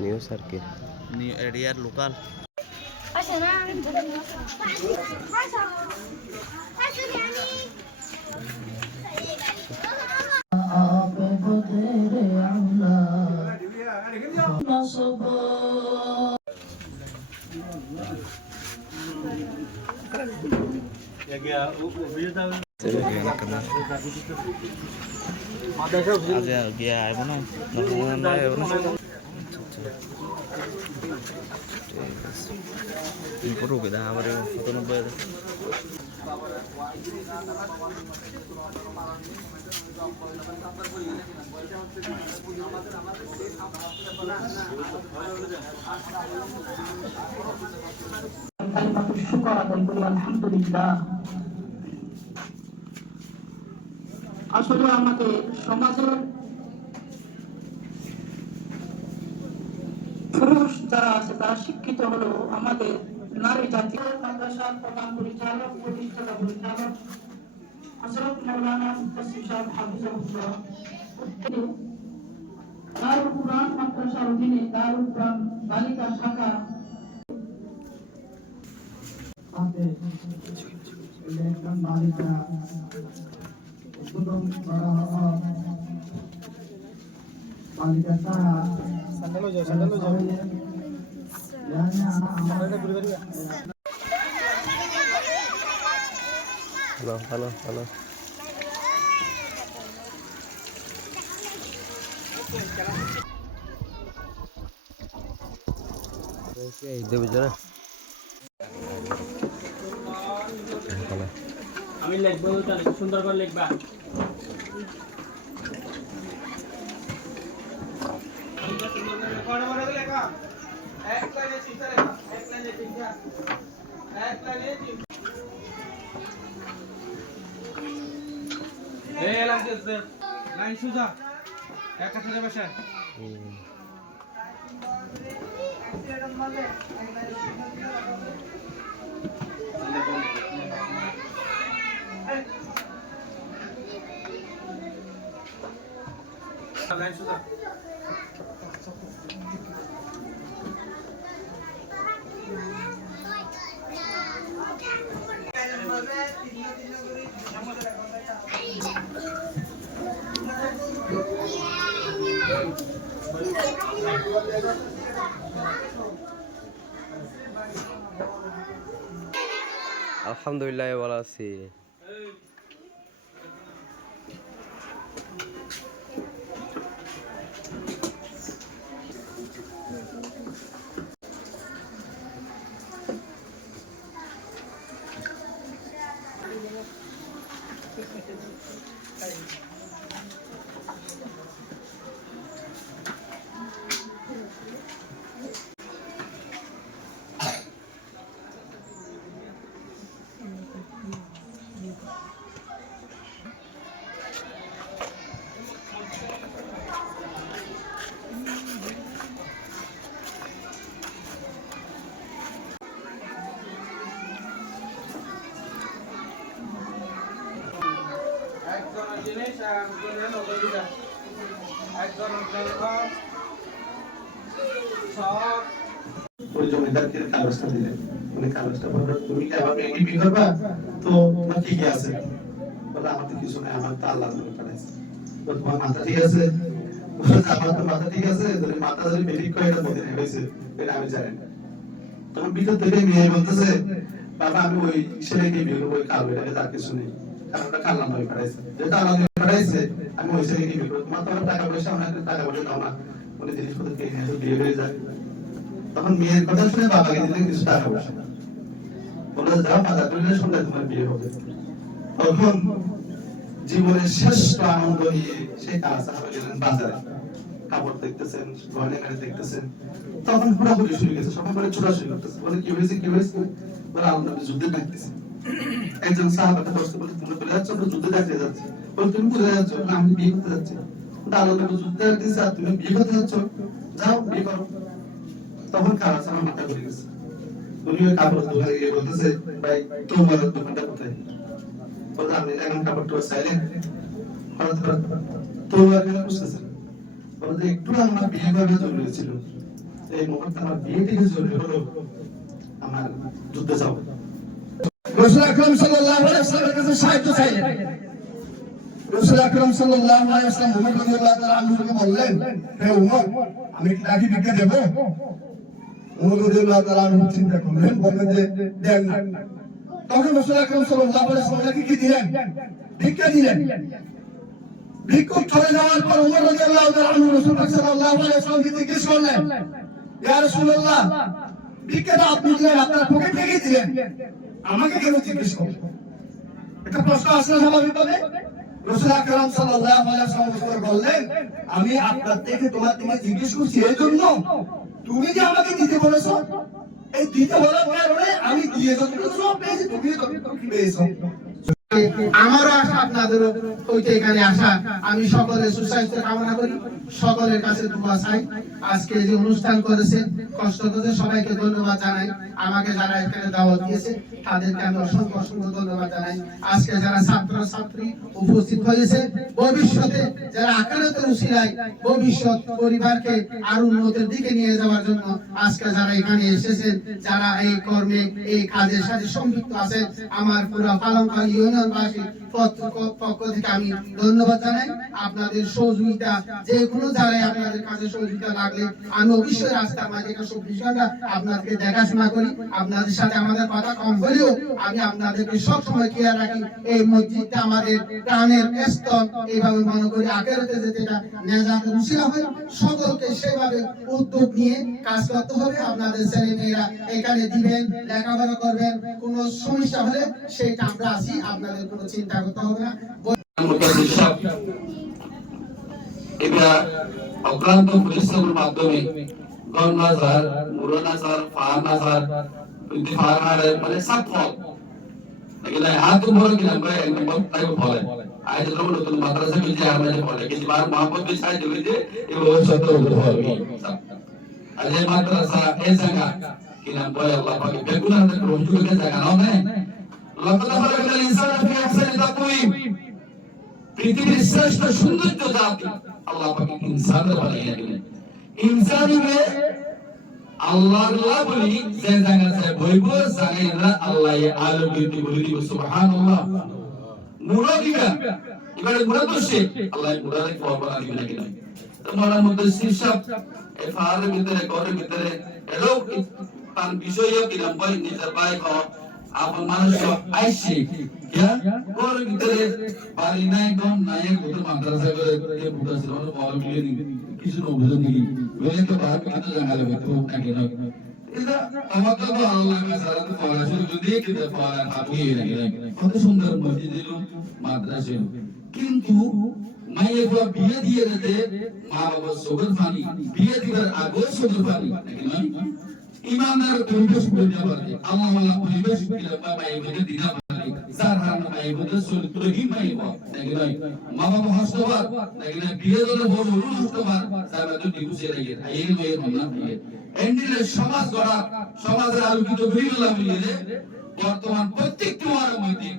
News আর কি এরিয়ার local আজ গিয়া আইব না ফটো কেদা আমার 97 শুকর আদায় করি আলহামদুলিল্লাহ। আসলে আমাদের সমাজের পুরুষ যারা আছে তারা শিক্ষিত হলো আমাদের নারী জাতীয় মাদ্রাসার প্রধান পরিচালক প্রতিষ্ঠাতা পরিচালক হযরত মাওলানা মুফতি সাহেব হাফিজাহুল্লাহ দারুল কুরআন মাদ্রাসার অধীনে দারুল কুরআন বালিকা শাখা বালিকা হ্যালো দেবে যারা আমি লিখবো তাহলে সুন্দর করে লিখবা লাইন সুজা এক কাছে বসে লাইন সুজা আলহামদুলিল্লাহ ভালো আছি। ওই জমিদারকে কাগজটা দিলেন, উনি কাগজটা বললেন তুমি কি আমাকে এমপি করবা? তো তোমার কি কি আছে? বলে আমার তো কিছু নাই, আমার তো আল্লাহ নবী পাঠাইছে। তো তোমার মাথা ঠিক আছে? বলে আমার তো মাথা ঠিক আছে, তুমি মাথা যদি মেডিক করে এটা মদিনা হয়েছে এটা আমি জানি না। তখন ভিতর থেকে মেয়ে বলতেছে বাবা আমি ওই ছেলেকে বিয়ে করবো, ওই কালো এটাকে তার কিছু নেই, কারণ ওটা আল্লাহ নবী পাঠাইছে, যেটা আল্লাহ নবী পাঠাইছে আমি ওই ছেলেকে বিয়ে করবো। তোমার তো টাকা পয়সা অনেক টাকা পয়সা দাও না, উনি জিনিসপত্র কিনে নিয়ে বিয়ে হয়ে যায়। তখন মেয়ের কথা শুনে বাবাকে দিলেন কিছু টাকা পয়সা, বলে যাও বাজার করলে শুনলে তোমার বিয়ে হবে। তখন জীবনের শ্রেষ্ঠ আনন্দ নিয়ে সেই কাজ গেলেন বাজারে, কাপড় দেখতেছেন, গয়নাগাড়ি দেখতেছেন। তখন ঘোরাঘুরি শুরু গেছে, সবাই বলে ছোটাছুটি করতেছে, বলে কি হয়েছে কি হয়েছে? বলে আল্লাহ যুদ্ধে ডাকতেছে। একজন সাহাবাকে বসতে বলে তুমি বলে যাচ্ছ আমরা যুদ্ধে ডাকতে যাচ্ছি। বলে তুমি কোথায় যাচ্ছ? আমি বিয়ে করতে যাচ্ছি। আল্লাহ যুদ্ধে ডাকতেছে আর তুমি বিয়ে করতে যাচ্ছ, যাও বিয়ে করো। তখন খারাপ আমার মাথা ঘুরে গেছে। উনি ওই কাপড়ের দোকানে গিয়ে বলতেছে ভাই তোমার দোকানটা কোথায়? বলতে আপনি এখন কাপড় চাইলেন তোমার কেন বুঝতেছেন? বলে যে একটু আমার বিয়ে করা জরুরি ছিল, এই মুহূর্তে আমার বিয়ে থেকে জরুরি হলো, আমার যুদ্ধে যাও। রাসূল আকরাম সাল্লাল্লাহু আলাইহি ওয়াসাল্লামের কাছে সাহায্য চাইলেন। রাসূল আকরাম সাল্লাল্লাহু আলাইহি ওয়াসাল্লাম উমর রাদিয়াল্লাহু তাআলা আনহুকে বললেন, হে উমর, আমি কি তাকে ভিক্ষা দেব? উমর রাদিয়াল্লাহু তাআলা আনহু চিন্তা করলেন, বললেন যে দেন না। তখন রাসূল আকরাম সাল্লাল্লাহু আলাইহি ওয়াসাল্লাম কি দিলেন? ভিক্ষা দিলেন। ভিক্ষুক চলে যাওয়ার পর উমর রাদিয়াল্লাহু তাআলা আনহু রাসূল সাল্লাল্লাহু আলাইহি ওয়াসাল্লামকে জিজ্ঞেস করলেন, ইয়া রাসূলুল্লাহ, ভিক্ষাটা আপনি দিলেন, আপনার পকেট থেকে দিলেন, আমাকে কেন জিজ্ঞেস করলেন? একটা প্রশ্ন আসলে স্বাভাবিকভাবে। রাসূল আকরাম সাল্লাল্লাহু আলাইহি ওয়াসাল্লাম বললেন, আমি আপনার থেকে তোমার থেকে জিজ্ঞেস করছি এই জন্য, তুমি যে আমাকে দিতে বলেছো, এই দিতে বলার কারণে আমি দিয়ে যতটুকু সব পেয়েছি, তুমি ততটুকু পেয়েছো। আমারও আশা আপনাদেরও হইতে এখানে আসা। আমি সকলের সুস্বাস্থ্য কামনা করি, সকলের কাছে দোয়া চাই। আজকে যে অনুষ্ঠান করেছে, কষ্ট করে সবাইকে ধন্যবাদ জানাই। আমাকে যারা এখানে দাওয়াত দিয়েছে তাদেরকে আমি অসংখ্য অসংখ্য ধন্যবাদ জানাই। আজকে যারা ছাত্র ছাত্রী উপস্থিত হয়েছে, ভবিষ্যতে যারা আখিরাতের উসিলায় ভবিষ্যৎ পরিবারকে আরো উন্নতির দিকে নিয়ে যাওয়ার জন্য আজকে যারা এখানে এসেছেন, যারা এই কর্মে এই কাজের সাথে সম্পৃক্ত আছেন, আমার পুরো পালংখালী ইউনিয়নবাসীর পক্ষ থেকে আমি ধন্যবাদ জানাই। আপনাদের সহযোগিতা যে কোনো জায়গায় আপনাদের কাছে সহযোগিতা লাগলে আমি অবশ্যই রাস্তার মাঝে 24 ঘন্টা আপনাদেরকে দেখাশোনা করি। আপনাদের সাথে আমাদের কথা কম হলেও আমি আপনাদেরকে সবসময় খেয়াল রাখি। এই মসজিদটা আমাদের প্রাণের স্থল, এইভাবে মনে করি আখিরাতে যেটা নেজাতের উসিলা হয়, সকলকে সেভাবে উদ্যোগ নিয়ে কাজ করতে হবে। আপনাদের ছেলে মেয়েরা এখানে দিবেন, লেখাপড়া করবেন, কোনো সমস্যা হলে সেটা আমরা আছি, আপনাদের কোনো চিন্তা করতে হবে না। এটা অক্লান্ত পরিশ্রমের মাধ্যমে গণনাজার, মুরনাজার, ফাহানাজার, ফাহানারে মানে সফল এগুলা হাত উপর কিনা ভাই একদম তাই বলে আজ যখন নতুন মাদ্রাসা মিলছে আর মানে বলে কিছু বার মোহাম্মদ বিন সাইদ দিবে এই ভবিষ্যতে হবে। আজ এই মাদ্রাসা এই জায়গা কিনা ভাই আল্লাহ পাক বেগুনা থেকে রুজুকে জায়গা না লাকাদ খালাকাল ইনসানা ফি আহসানি তাকওয়িম, পৃথিবীর শ্রেষ্ঠ সৌন্দর্য জাতি আল্লাহ পাক ইনসানকে বানিয়ে দিলেন। ইনসানিকে আল্লাহ বলি যে জায়গা আছে বইব জায়গা আল্লাহ আলোকিত বলি দিব সুবহানাল্লাহ। মুরা দিবা এবারে মুরা দোষে আল্লাহ মুরারে ফরমান দিবেন কিনা তোমার মধ্যে শীর্ষক এই ফারের ভিতরে ঘরের ভিতরে এলো তার বিষয় কিনা বই নিজের ভাই কো আপন মানুষ আইছে क्या और ভিতরে বাড়ি নাই কোন নাই গোটা মাদ্রাসা করে এই বুড়া ছিল বড় মিলে কিছু অভিযোগ নেই বলে তো বাহার কিন্তু জানালে তো নাকি না এটা আমাকে তো আল্লাহ কা সালাত পড়াশোনা যদি কিতে পড়া ভাবিয়ে নাকি কত সুন্দর মসজিদ দিল মাদ্রাসা, কিন্তু মায়ে বাবা বিয়ে দিয়ে দিতে মা বাবা সবর ফানি বিয়ে দিবার আগে সবর ফানি নাকি না ইমানদার পরিবেশ করে দেওয়া পারে আল্লাহ আল্লাহ পরিবেশ দিলে বাবা এই বলে দিনা পারে সাধারণ মায়ে বলে চরিত্রহীন মায়ে বাবা নাকি না মা বাবা হস্তবার নাকি না বিয়ে দিলে বড় হস্তবার সারা তো ডিভোর্সে লাগে এই মেয়ে না বিয়ে এন্ডিলে সমাজ গড়া সমাজের আলোকিত করিলা মিলে বর্তমান প্রত্যেকটি ওয়ার মধ্যে